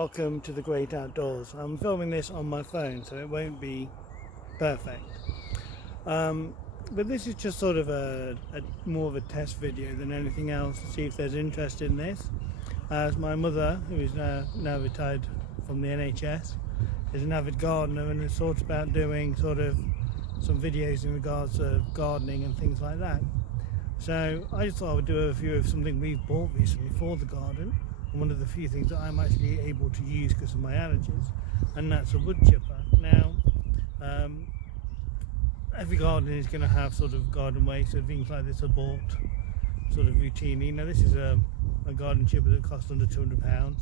welcome to the great outdoors. I'm filming this on my phone, so it won't be perfect. But this is just sort of a more of a test video than anything else, to see if there's interest in this. As my mother, who is now retired from the NHS, is an avid gardener and has thought about doing sort of some videos in regards to gardening and things like that. So I just thought I would do a review of something we've bought recently for the garden. One of the few things that I'm actually able to use because of my allergies, and that's a wood chipper. Now, every garden is going to have sort of garden waste, so things like this are bought sort of routinely. Now, this is a garden chipper that cost under £200.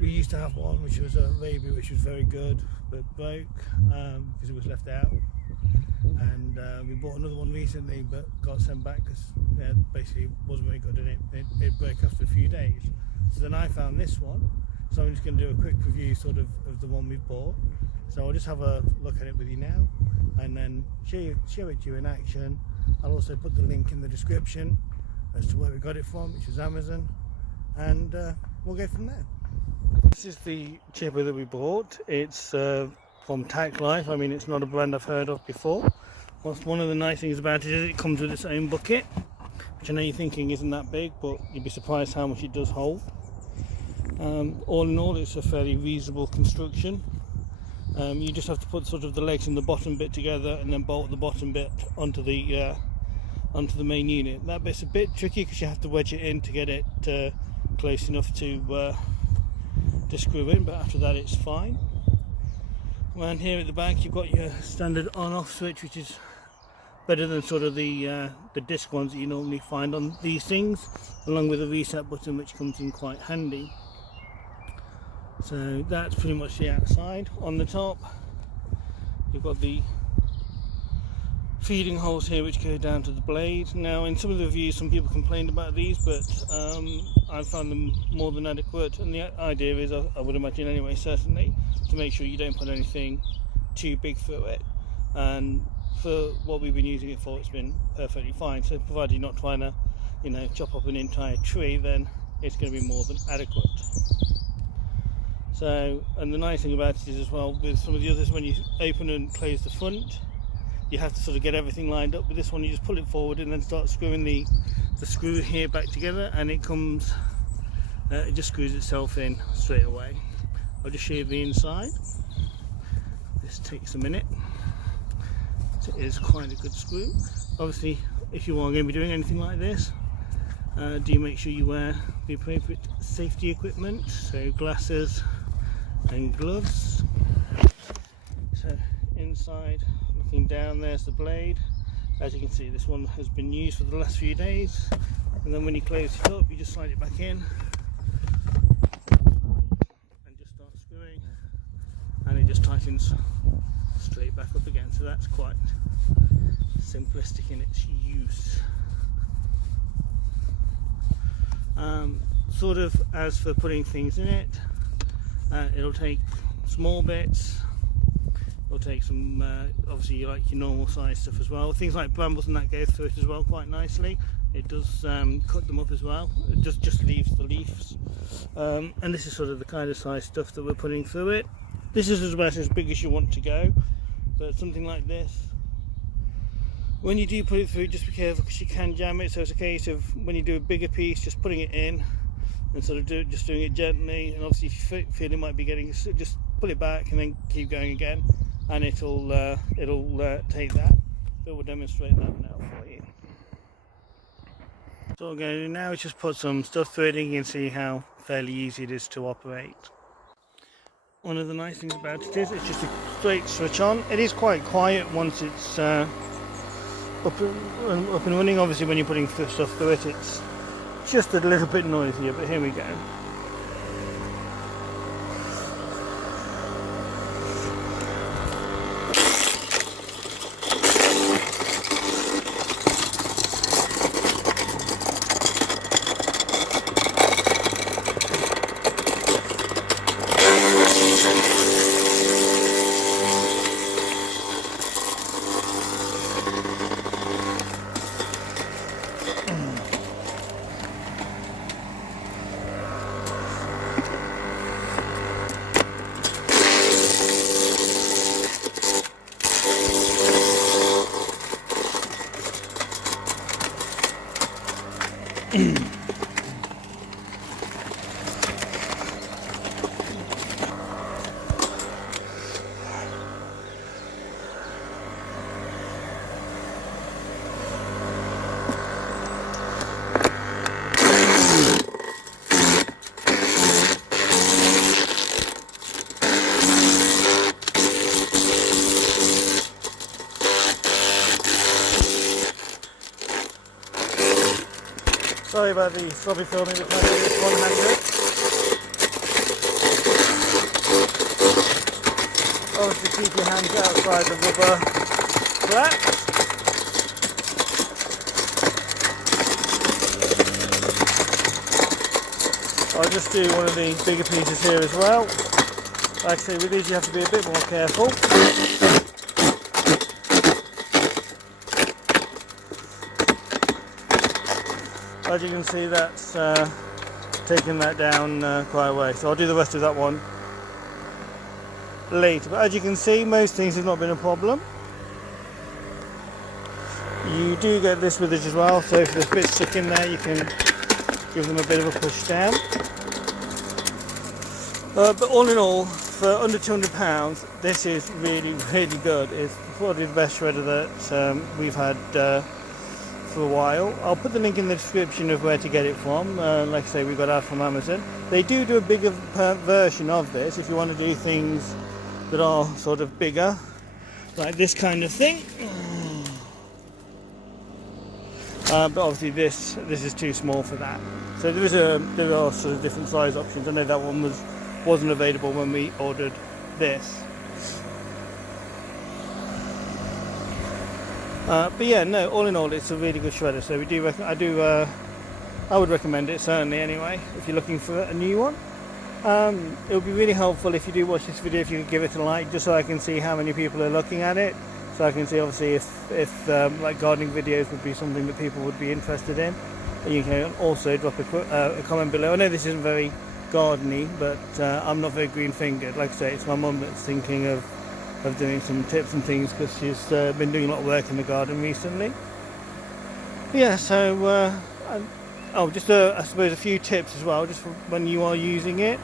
We used to have one which was a Raby, which was very good, but broke because it was left out. And we bought another one recently, but got sent back because basically it wasn't very good, and it broke after a few days. So then I found this one, so I'm just going to do a quick review sort of the one we bought. So I'll just have a look at it with you now, and then show it to you in action. I'll also put the link in the description as to where we got it from, which is Amazon, and we'll go from there. This is the chipper that we bought. It's from Tack Life. I mean, it's not a brand I've heard of before. One of the nice things about it is it comes with its own bucket, which I know you're thinking isn't that big, but you'd be surprised how much it does hold. All in all, it's a fairly reasonable construction. You just have to put sort of the legs and the bottom bit together, and then bolt the bottom bit onto the main unit. That bit's a bit tricky because you have to wedge it in to get it close enough to screw in, but after that it's fine. And here at the back you've got your standard on-off switch, which is better than sort of the disc ones that you normally find on these things, along with a reset button which comes in quite handy. So that's pretty much the outside. On the top you've got the feeding holes here which go down to the blade. Now, in some of the reviews some people complained about these, but I found them more than adequate, and the idea is, I would imagine anyway, certainly, to make sure you don't put anything too big through it. And for what we've been using it for, it's been perfectly fine. So provided you're not trying to, chop up an entire tree, then it's going to be more than adequate. So, and the nice thing about it is as well, with some of the others, when you open and close the front, you have to sort of get everything lined up. With this one, you just pull it forward and then start screwing the screw here back together, and it comes, it just screws itself in straight away. I'll just show you the inside. This takes a minute. So it is quite a good screw. Obviously, if you are going to be doing anything like this, do make sure you wear the appropriate safety equipment, so glasses and gloves. So inside, looking down, there's the blade. As you can see, this one has been used for the last few days, and then when you close it up, you just slide it back in and just start screwing, and it just tightens straight back up again. So that's quite simplistic in its use. Sort of as for putting things in it, it'll take small bits. It'll take some, obviously you like your normal size stuff as well. Things like brambles and that go through it as well quite nicely. It does cut them up as well. It just leaves the leaves. And this is sort of the kind of size stuff that we're putting through it. This is about as big as you want to go, but something like this, when you do put it through, just be careful because you can jam it. So it's a case of, when you do a bigger piece, just putting it in and sort of just doing it gently. And obviously if you feel it might be getting, just pull it back and then keep going again, and it'll take that. So we'll demonstrate that now for you. So what we're going to do now is just put some stuff through it, and you can see how fairly easy it is to operate. One of the nice things about it is it's just a straight switch on. It is quite quiet once it's up and running. Obviously when you're putting stuff through it, it's just a little bit noisier, but here we go. Sorry about the sloppy filming, we're trying to do this one-handed. Obviously keep your hands outside the rubber flaps. I'll just do one of the bigger pieces here as well. Like I say, with these you have to be a bit more careful. As you can see, that's taking that down quite a way, so I'll do the rest of that one later. But as you can see, most things have not been a problem. You do get this with it as well, so if there's bits stuck in there you can give them a bit of a push down. But all in all, for under £200, this is really good. It's probably the best shredder that we've had for a while. I'll put the link in the description of where to get it from. Like I say, we got ours from Amazon. They do a bigger version of this if you want to do things that are sort of bigger, like this kind of thing. But obviously this is too small for that. So there are sort of different size options. I know that one wasn't available when we ordered this. But yeah, no, all in all, it's a really good shredder. So I would recommend it, certainly anyway, if you're looking for a new one. It would be really helpful if you do watch this video, if you could give it a like, just so I can see how many people are looking at it, so I can see obviously if like gardening videos would be something that people would be interested in. You can also drop a comment below. I know this isn't very gardeny, but I'm not very green fingered. Like I say, it's my mum that's thinking of doing some tips and things, because she's been doing a lot of work in the garden recently. Yeah, so just I suppose a few tips as well, just for when you are using it.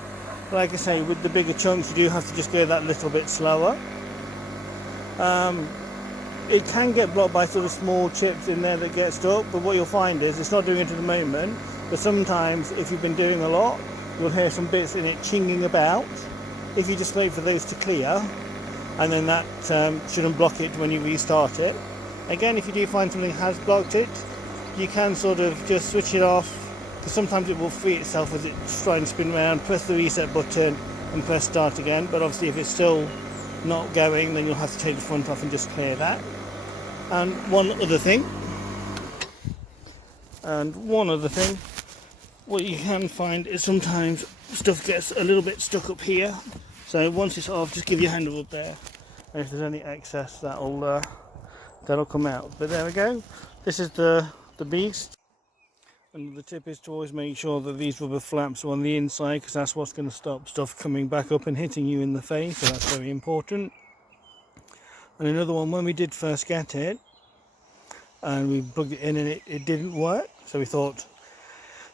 Like I say, with the bigger chunks you do have to just go that little bit slower. It can get blocked by sort of small chips in there that get stuck, but what you'll find is it's not doing it at the moment, but sometimes if you've been doing a lot, you'll hear some bits in it chinging about. If you just wait for those to clear, and then that shouldn't block it when you restart it. Again, if you do find something has blocked it, you can sort of just switch it off, because sometimes it will free itself as it's trying to spin around. Press the reset button and press start again, but obviously if it's still not going, then you'll have to take the front off and just clear that. And one other thing, what you can find is sometimes stuff gets a little bit stuck up here. So once it's off, just give your hand a rub there, and if there's any excess, that'll come out. But there we go. This is the beast. And the tip is to always make sure that these rubber flaps are on the inside, because that's what's going to stop stuff coming back up and hitting you in the face. So that's very important. And another one, when we did first get it, and we plugged it in and it didn't work, so we thought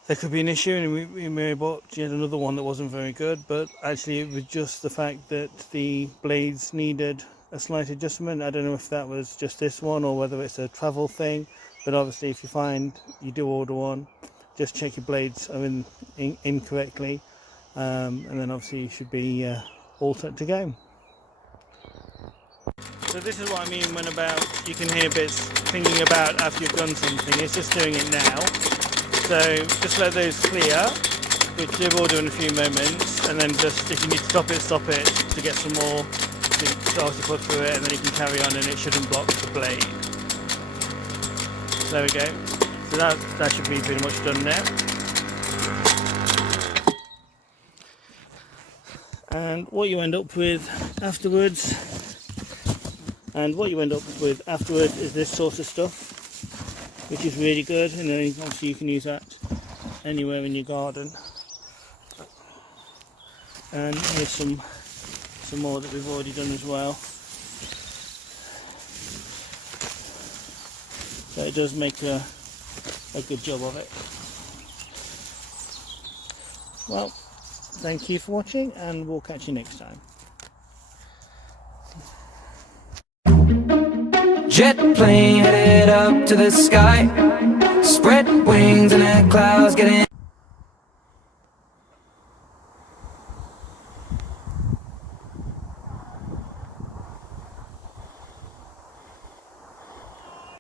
there could be an issue, and we may bought yet another one that wasn't very good, but actually it was just the fact that the blades needed a slight adjustment. I don't know if that was just this one or whether it's a travel thing, but obviously if you find you do order one, just check your blades are in incorrectly, and then obviously you should be all set to go. So this is what I mean when you can hear bits thinking about after you've done something. It's just doing it now. So just let those clear, which you will do in a few moments, and then just if you need to stop it to get some more to put through it, and then you can carry on and it shouldn't block the blade. There we go. So that should be pretty much done now. And what you end up with afterwards is this sort of stuff, which is really good, and then obviously you can use that anywhere in your garden. And here's some more that we've already done as well. So it does make a good job of it. Well, thank you for watching, and we'll catch you next time. Jet plane headed up to the sky, spread wings and